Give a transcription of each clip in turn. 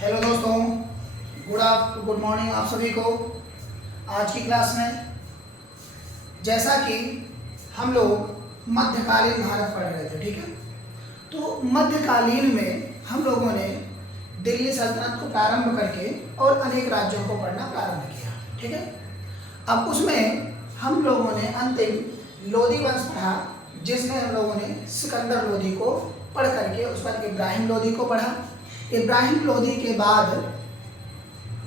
Hello दोस्तों, good morning आप सभी को। आज की क्लास में जैसा कि हम लोग मध्यकालीन भारत पढ़ रहे थे, ठीक है। तो मध्यकालीन में हम लोगों ने दिल्ली सल्तनत को प्रारंभ करके और अनेक राज्यों को पढ़ना प्रारंभ किया, ठीक है। अब उसमें हम लोगों ने अंतिम लोदी वंश पढ़ा, जिसमें हम लोगों ने सिकंदर लोदी को पढ़ करके उस पर इब्राहिम लोदी को पढ़ा। इब्राहिम लोदी के बाद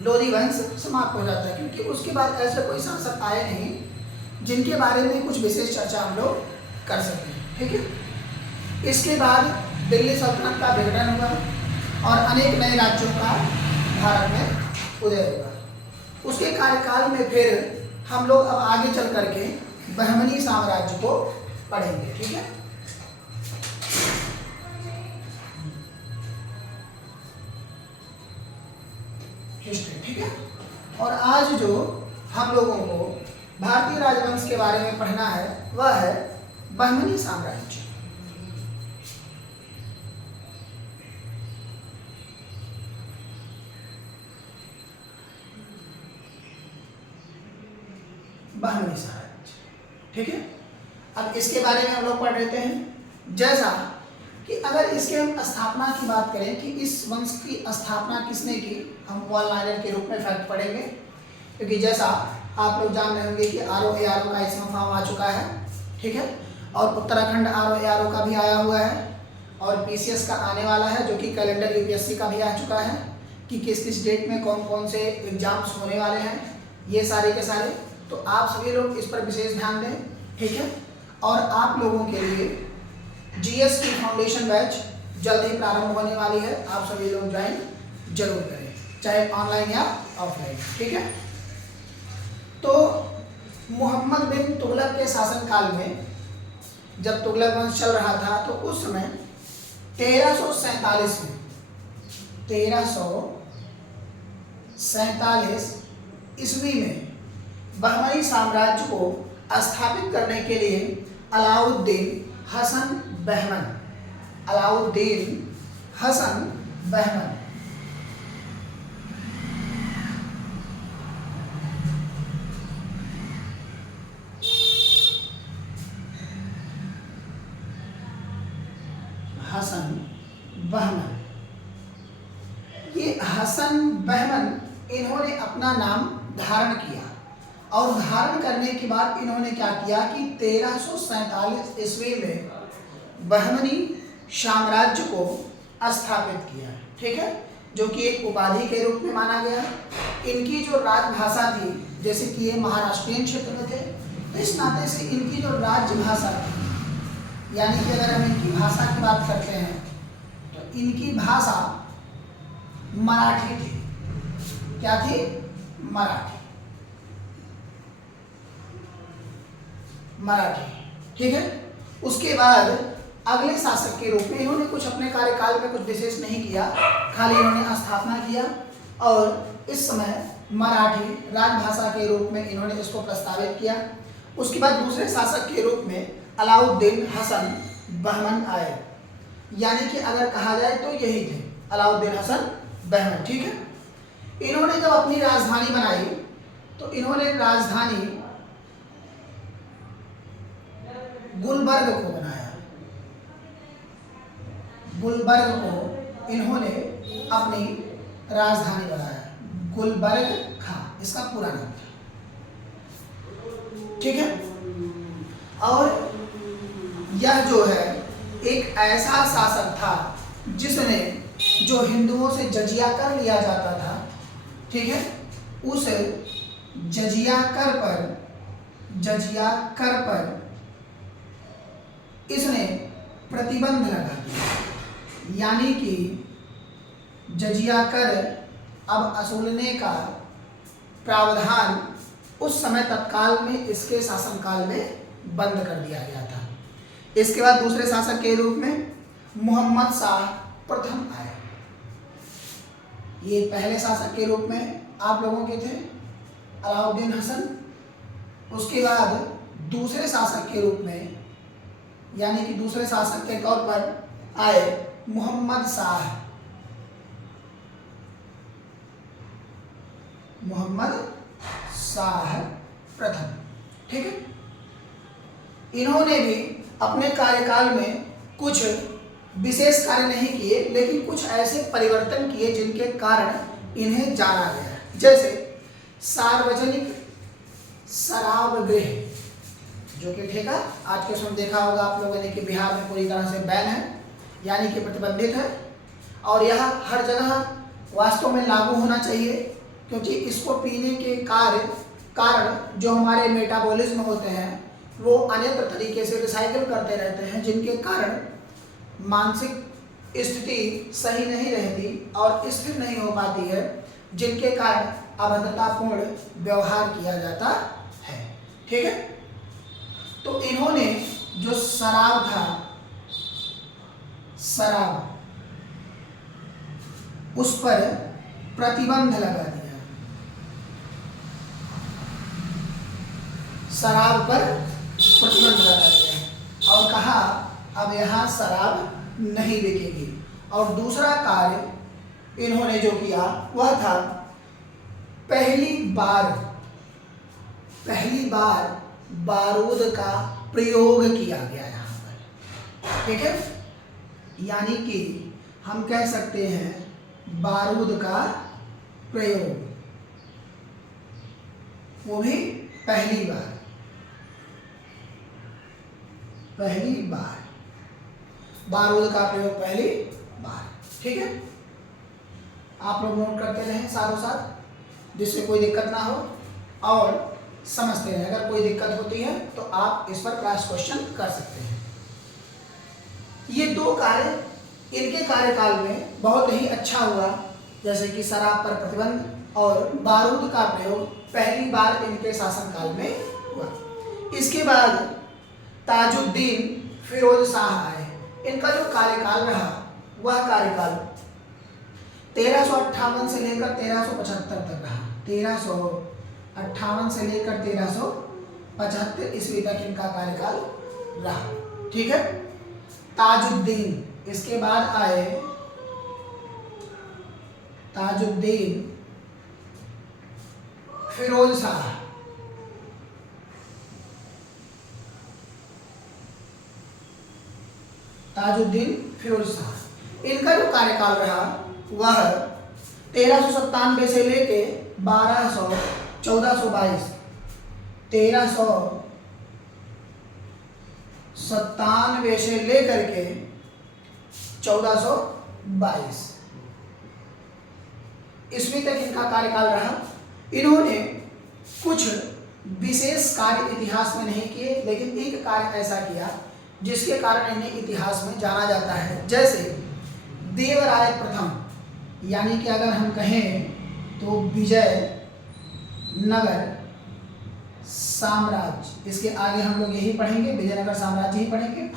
लोदी वंश समाप्त हो जाता है, क्योंकि उसके बाद ऐसे कोई शासक आए नहीं जिनके बारे में कुछ विशेष चर्चा हम लोग कर सकें, ठीक है। इसके बाद दिल्ली सल्तनत का विघटन हुआ और अनेक नए राज्यों का भारत में उदय हुआ। उसके कार्यकाल में फिर हम लोग अब आगे चल करके बहमनी साम्राज्य को पढ़ेंगे, ठीक है। हिस्ट्री, ठीक है। और आज जो हम लोगों को भारतीय राजवंश के बारे में पढ़ना है वह है बहमनी साम्राज्य। बहमनी साम्राज्य, ठीक है। अब इसके बारे में हम लोग पढ़ लेते हैं। जैसा कि अगर इसके हम स्थापना की बात करें कि इस वंश की स्थापना किसने की, हम वन लाइनर के रूप में फैक्ट पढ़ेंगे, क्योंकि जैसा आप लोग जान रहे होंगे कि आर.ओ. का इसमें फॉर्म आ चुका है, ठीक है। और उत्तराखंड आर.ओ. का भी आया हुआ है और पीसीएस का आने वाला है, जो कि कैलेंडर यूपीएससी का भी आ चुका है कि किस किस डेट में कौन कौन से एग्जाम्स होने वाले हैं, ये सारे के सारे। तो आप सभी लोग इस पर विशेष ध्यान दें, ठीक है। और आप लोगों के लिए जीएस की फाउंडेशन बैच जल्द ही प्रारंभ होने वाली है, आप सभी लोग ज्वाइन जरूर करें, चाहे ऑनलाइन या ऑफलाइन, ठीक है। तो मोहम्मद बिन तुगलक के शासनकाल में, जब तुगलक वंश चल रहा था, तो उस समय 1347 में 1347 ईस्वी में बहमनी साम्राज्य को स्थापित करने के लिए अलाउद्दीन हसन बहमन ये हसन बहमन इन्होंने अपना नाम धारण किया, और धारण करने के बाद इन्होंने क्या किया कि 1347 ईस्वी में बहमनी साम्राज्य को स्थापित किया, ठीक है, जो कि एक उपाधि के रूप में माना गया। इनकी जो राजभाषा थी, जैसे कि ये महाराष्ट्रीयन क्षेत्र में थे, तो इस नाते से इनकी जो राजभाषा थी, यानी कि अगर हम इनकी भाषा की बात करते हैं तो इनकी भाषा मराठी थी। क्या थी? मराठी, ठीक है। उसके बाद अगले शासक के रूप में इन्होंने कुछ अपने कार्यकाल में कुछ विशेष नहीं किया, खाली इन्होंने स्थापना किया और इस समय मराठी राजभाषा के रूप में इन्होंने इसको प्रस्तावित किया। उसके बाद दूसरे शासक के रूप में अलाउद्दीन हसन बहमन आए, यानी कि अगर कहा जाए तो यही थे, अलाउद्दीन हसन बहमन, ठीक है। इन्होंने जब अपनी राजधानी बनाई तो इन्होंने राजधानी गुलबर्ग को बनाया। गुलबर्ग को इन्होंने अपनी राजधानी बनाया, गुलबर्ग खां इसका पूरा नाम था, ठीक है। और यह जो है एक ऐसा शासक था जिसने, जो हिंदुओं से जजिया कर लिया जाता था, ठीक है, उस जजिया कर पर इसने प्रतिबंध लगा दिया, यानी कि जजिया कर अब असूलने का प्रावधान उस समय तत्काल में इसके शासनकाल में बंद कर दिया गया था। इसके बाद दूसरे शासक के रूप में मोहम्मद शाह प्रथम आए। ये पहले शासक के रूप में आप लोगों के थे अलाउद्दीन हसन। उसके बाद दूसरे शासक के रूप में, यानी कि दूसरे शासक के तौर पर आए मोहम्मद शाह। मोहम्मद शाह प्रथम। ठीक है, इन्होंने भी अपने कार्यकाल में कुछ विशेष कार्य नहीं किए, लेकिन कुछ ऐसे परिवर्तन किए जिनके कारण इन्हें जाना गया। जैसे सार्वजनिक शराब गृह, जो कि ठेका आज के समय देखा होगा आप लोगों ने कि बिहार में पूरी तरह से बैन है, यानी कि प्रतिबंधित है, और यह हर जगह वास्तव में लागू होना चाहिए, क्योंकि इसको पीने के कारण जो हमारे मेटाबॉलिज्म होते हैं वो अन्यत्र तरीके से रिसाइकिल करते रहते हैं, जिनके कारण मानसिक स्थिति सही नहीं रहती और स्थिर नहीं हो पाती है, जिनके कारण अभद्रतापूर्ण व्यवहार किया जाता है। ठीक है, तो इन्होंने जो शराब था, शराब, उस पर प्रतिबंध लगा दिया। शराब पर प्रतिबंध लगा दिया और कहा अब यहाँ शराब नहीं बिकेगी। और दूसरा कार्य इन्होंने जो किया वह था पहली बार बारूद का प्रयोग किया गया यहाँ पर। ठीक है, यानी कि हम कह सकते हैं बारूद का प्रयोग, वो भी पहली बार बारूद का प्रयोग पहली बार। ठीक है, आप लोग नोट करते रहें साथों साथ, जिससे कोई दिक्कत ना हो और समझते रहें। अगर कोई दिक्कत होती है तो आप इस पर क्रॉस क्वेश्चन कर सकते हैं। ये दो कार्य इनके कार्यकाल में बहुत ही अच्छा हुआ, जैसे कि शराब पर प्रतिबंध और बारूद का प्रयोग पहली बार इनके शासनकाल में हुआ। इसके बाद ताजुद्दीन फिरोज शाह आए। इनका जो कार्यकाल रहा वह कार्यकाल 1358 से लेकर 1375 तक रहा। 1358 से लेकर 1375 ईस्वी तक इनका कार्यकाल रहा। ठीक है, ताजुद्दीन, इसके बाद आए ताजुद्दीन फिरोज शाह। ताजुद्दीन फिरोज शाह, इनका जो कार्यकाल रहा वह 1397 से लेके 1422, 1397 से लेकर के 1422 ईस्वी तक इनका कार्यकाल रहा। इन्होंने कुछ विशेष कार्य इतिहास में नहीं किए, लेकिन एक कार्य ऐसा किया जिसके कारण इन्हें इतिहास में जाना जाता है। जैसे देवराय प्रथम, यानी कि अगर हम कहें तो विजयनगर साम्राज्य, इसके आगे हम लोग यही पढ़ेंगे, विजयनगर साम्राज्य ही पढ़ेंगे।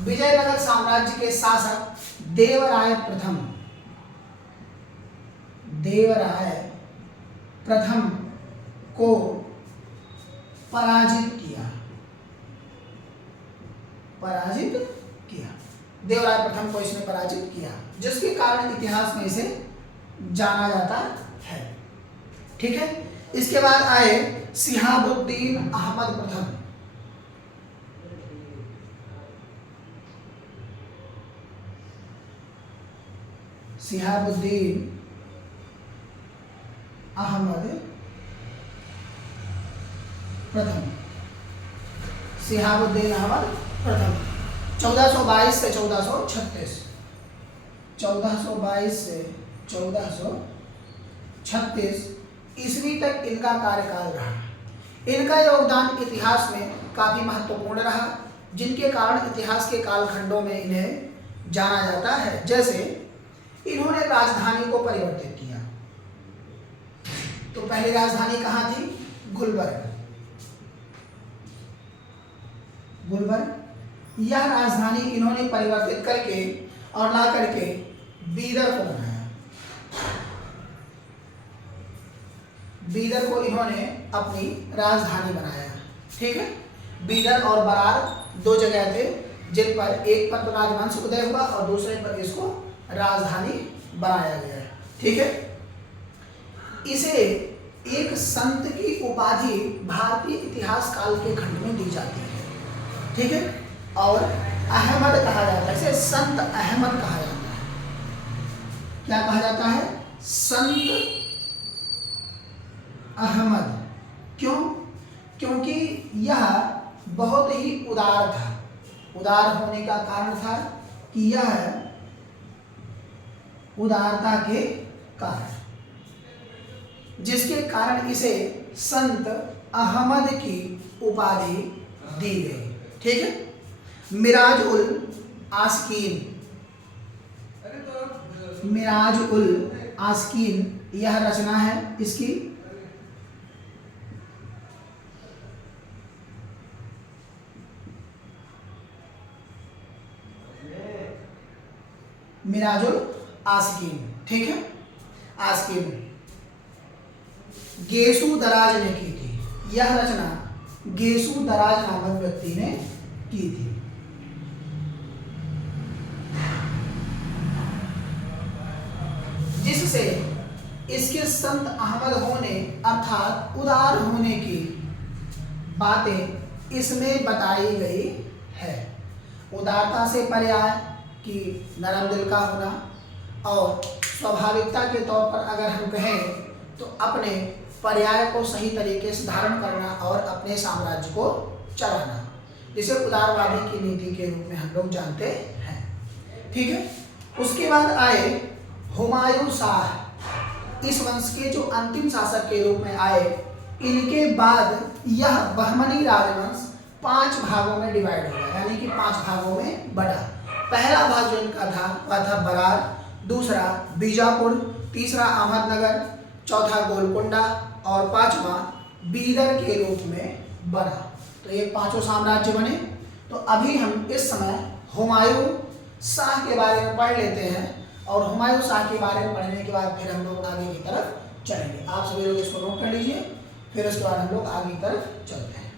विजयनगर साम्राज्य के शासक देवराय प्रथम को पराजित किया। देवराय प्रथम को इसने पराजित किया, जिसके कारण इतिहास में इसे जाना जाता है। ठीक है, इसके बाद आए शिहाबुद्दीन अहमद प्रथम। शिहाबुद्दीन अहमद प्रथम 1422 से 1436, 1422 से 1436 ईस्वी तक इनका कार्यकाल रहा। इनका योगदान इतिहास में काफी महत्वपूर्ण रहा, जिनके कारण इतिहास के कालखंडों में इन्हें जाना जाता है। जैसे इन्होंने राजधानी को परिवर्तित किया। तो पहली राजधानी कहाँ थी? गुलबर्ग। यह राजधानी इन्होंने परिवर्तित करके और ला करके बीदर को बनाया। बीदर को इन्होंने अपनी राजधानी बनाया। ठीक है, बीदर और बरार दो जगह थे जिन पर एक पर तो राजवंश उदय हुआ और दूसरे पर इसको राजधानी बनाया गया है। ठीक है, इसे एक संत की उपाधि भारतीय इतिहास काल के खंड में दी जाती है, ठीक है। और अहमद कहा जाता है, इसे संत अहमद कहा जाता है। क्या कहा जाता है? संत अहमद। क्यों? क्योंकि यह बहुत ही उदार था। उदार होने का कारण था कि यह उदारता के कारण, जिसके कारण इसे संत अहमद की उपाधि दी गई, ठीक है। मिराज उल आस्कीन, मिराज उल आस्कीन यह रचना है इसकी। मिराजुल आस्कीन, ठीक है। आस्कीन गेसु दराज ने की थी। यह रचना गेसु दराज नामक व्यक्ति ने की थी। जिससे इसके संत अहमद होने अर्थात उदार होने की बातें इसमें बताई गई है। उदारता से पर्याय कि नरम दिल का होना, और स्वाभाविकता के तौर पर अगर हम कहें तो अपने पर्याय को सही तरीके से धारण करना और अपने साम्राज्य को चलाना, जिसे उदारवादी की नीति के रूप में हम लोग जानते हैं, ठीक है। उसके बाद आए हुमायूं शाह। इस वंश के जो अंतिम शासक के रूप में आए, इनके बाद यह बहमनी राजवंश 5 भागों में डिवाइड हो गया, यानी कि 5 भागों में बटा। पहला भाग जो इनका था वह था बरार, दूसरा बीजापुर, तीसरा अहमदनगर, चौथा गोलकुंडा और 5वां बीदर के रूप में बना। तो ये 5 साम्राज्य बने। तो अभी हम इस समय हुमायूं शाह के बारे में पढ़ लेते हैं, और हुमायूं शाह के बारे में पढ़ने के बाद फिर हम लोग आगे की तरफ चलेंगे। आप सभी लोग इसको नोट कर लीजिए, फिर उसके बाद हम लोग आगे की तरफ चलते हैं।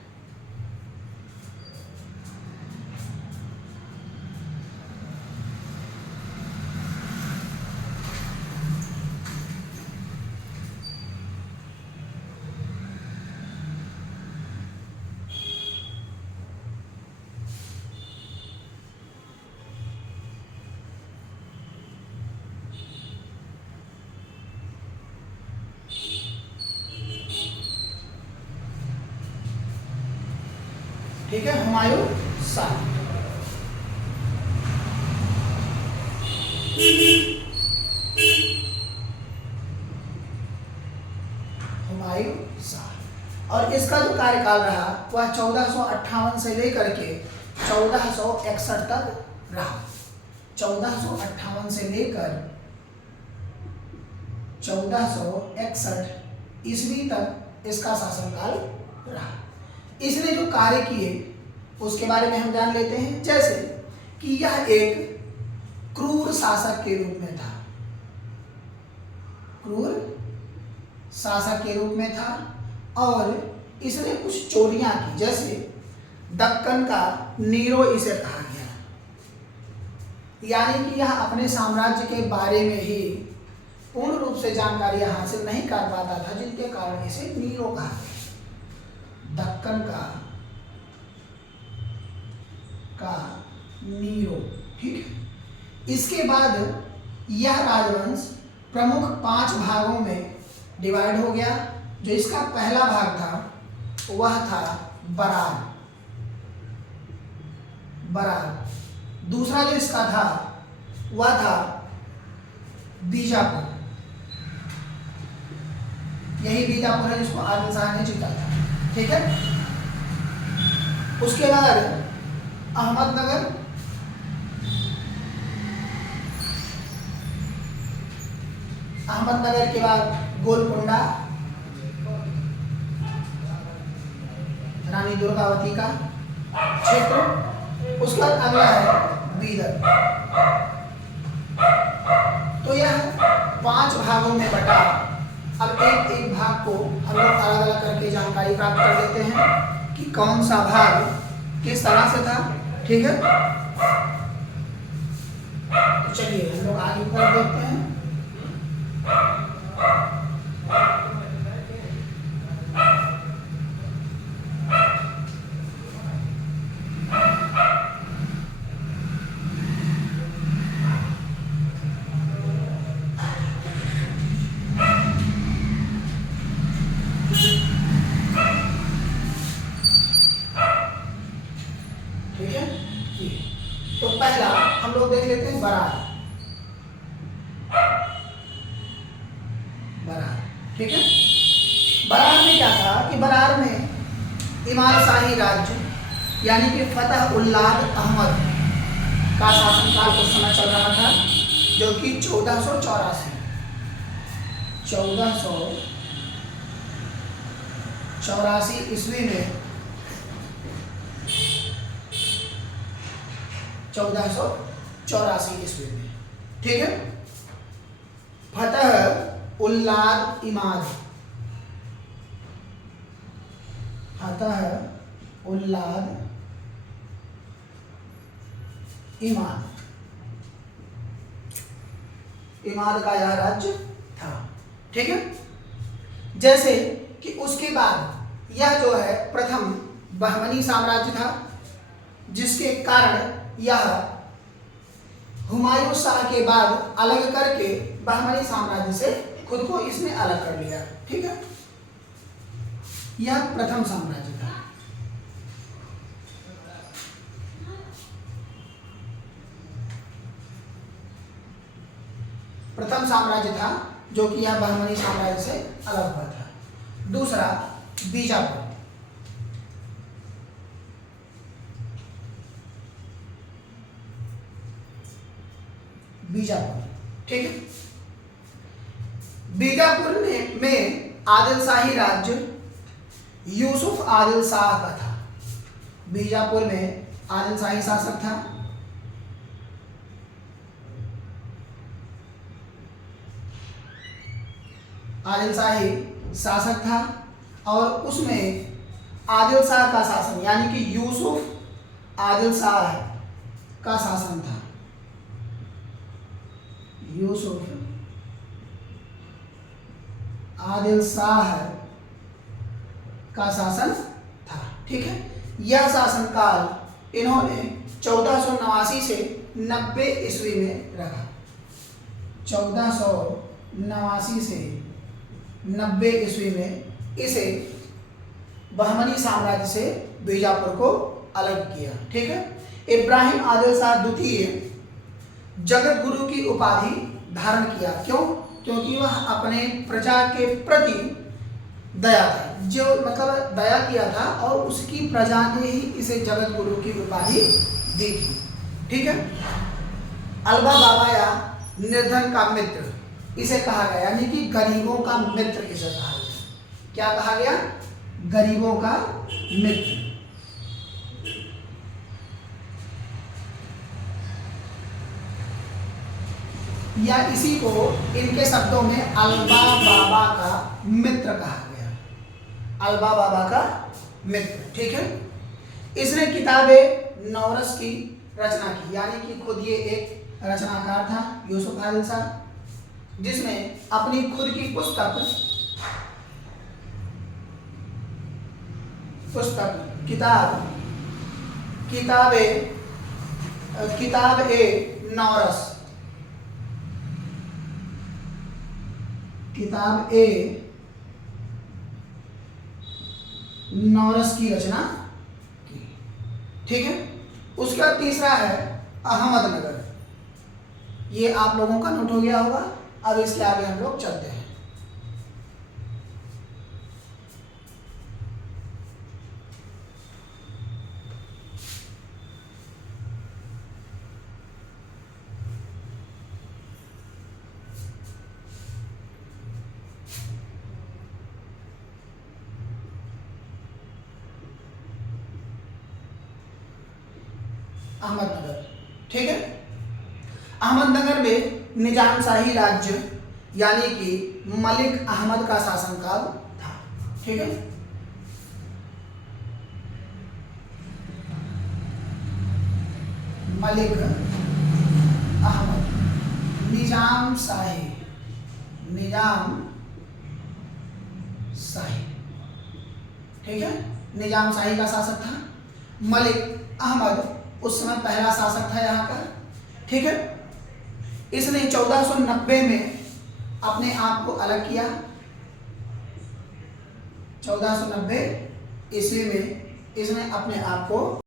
ठीक है, हुमायूं शाह। हुमायूं शाह, और इसका जो कार्यकाल रहा वह 1458 से लेकर के 1461 तक रहा। 1458 से लेकर 1461 ईस्वी तक इसका शासनकाल रहा। इसने जो कार्य किए उसके बारे में हम जान लेते हैं। जैसे कि यह एक क्रूर शासक के रूप में था, क्रूर शासक के रूप में था, और इसने कुछ चोरियां की। जैसे दक्कन का नीरो इसे कहा गया, यानी कि यह अपने साम्राज्य के बारे में ही पूर्ण रूप से जानकारी हासिल नहीं कर पाता था, जिनके कारण इसे नीरो कहा गया। दक्कन का नीरो, ठीक है। इसके बाद यह राजवंश प्रमुख 5 भागों में डिवाइड हो गया। जो इसका पहला भाग था वह था बरार, बरार। दूसरा जो इसका था वह था बीजापुर, यही बीजापुर है जिसको आदिल शाह ने जीता था, ठीक है। उसके बाद अहमदनगर, अहमदनगर के बाद गोलकुंडा, रानी दुर्गावती का क्षेत्र। उसके बाद अगला है बीदर। तो यह 5 भागों में बटा। अब एक एक भाग को हम लोग अलग अलग करके जानकारी प्राप्त कर लेते हैं कि कौन सा भाग किस तरह से था, ठीक है। तो चलिए हम लोग आगे पर देखते हैं। ठीक है। बरार में क्या था कि बरार में इमाम शाही राज्य यानी कि फतह उल्लाद अहमद का शासनकाल उस समय चल रहा था, जो कि 1484 ईस्वी में 1484 ईस्वी में, ठीक है। फतह उल्लाद इमाद, फतह उल्लाद इमाद, इमाद का यह राज्य था, ठीक है। जैसे कि उसके बाद यह जो है प्रथम बहमनी साम्राज्य था, जिसके कारण यह हुमायूं शाह के बाद अलग करके बहमनी साम्राज्य से खुद को इसने अलग कर लिया, ठीक है। यह प्रथम साम्राज्य था। प्रथम साम्राज्य था जो कि यह बहमनी साम्राज्य से अलग हुआ था। दूसरा बीजापुर, बीजापुर, ठीक है। बीजापुर में आदिल शाही राज्य यूसुफ आदिल शाह का था। बीजापुर में आदिल शाही शासक था। आदिल शाही शासक था और उसमें आदिल शाह का शासन यानी कि यूसुफ आदिल शाह का शासन था। यूसुफ आदिल शाह का शासन था, ठीक है। यह शासनकाल इन्होंने 1489 से 90 ईस्वी में रखा। 1489 से 90 ईस्वी में इसे बहमनी साम्राज्य से बीजापुर को अलग किया, ठीक है। इब्राहिम आदिल शाह द्वितीय जगत गुरु की उपाधि धारण किया। क्यों? क्योंकि वह अपने प्रजा के प्रति दया था, जो मतलब दया किया था और उसकी प्रजा ने ही इसे जगत गुरु की उपाधि दी थी, ठीक है। अलबा बाबा या निर्धन का मित्र इसे कहा गया, यानी कि गरीबों का मित्र इसे कहा गया। क्या कहा गया? गरीबों का मित्र। या इसी को इनके शब्दों में अलबा बाबा का मित्र कहा गया। अलबा बाबा का मित्र, ठीक है। इसने किताबे नौरस की रचना की, यानी कि खुद ये एक रचनाकार था यूसुफ आदिल शाह, जिसने अपनी खुद की किताब ए नौरस, किताब ए नौरस की रचना की, ठीक है। उसका तीसरा है अहमदनगर। ये आप लोगों का नोट हो गया होगा। अब इसके आगे हम लोग चलते हैं। अहमदनगर, ठीक है। अहमदनगर में निजाम शाही राज्य यानी कि मलिक अहमद का शासनकाल था, ठीक है। मलिक अहमद, निजाम शाही, ठीक है। निजाम शाही का शासक था। मलिक अहमद उस समय पहला शासक था यहाँ का, ठीक है। इसने 1490 में अपने आप को अलग किया। 1490 ईस्वी में इसने अपने आप को